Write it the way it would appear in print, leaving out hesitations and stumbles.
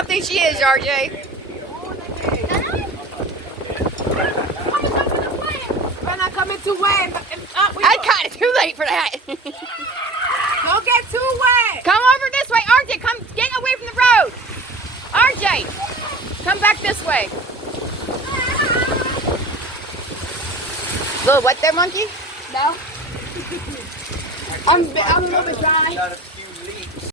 I think she is, RJ. We're not coming too wet. I got it too late for that. Don't get too wet. Come over this way, RJ. Come get away from the road. RJ, come back this way. Little wet there, monkey? No. I'm a little bit dry.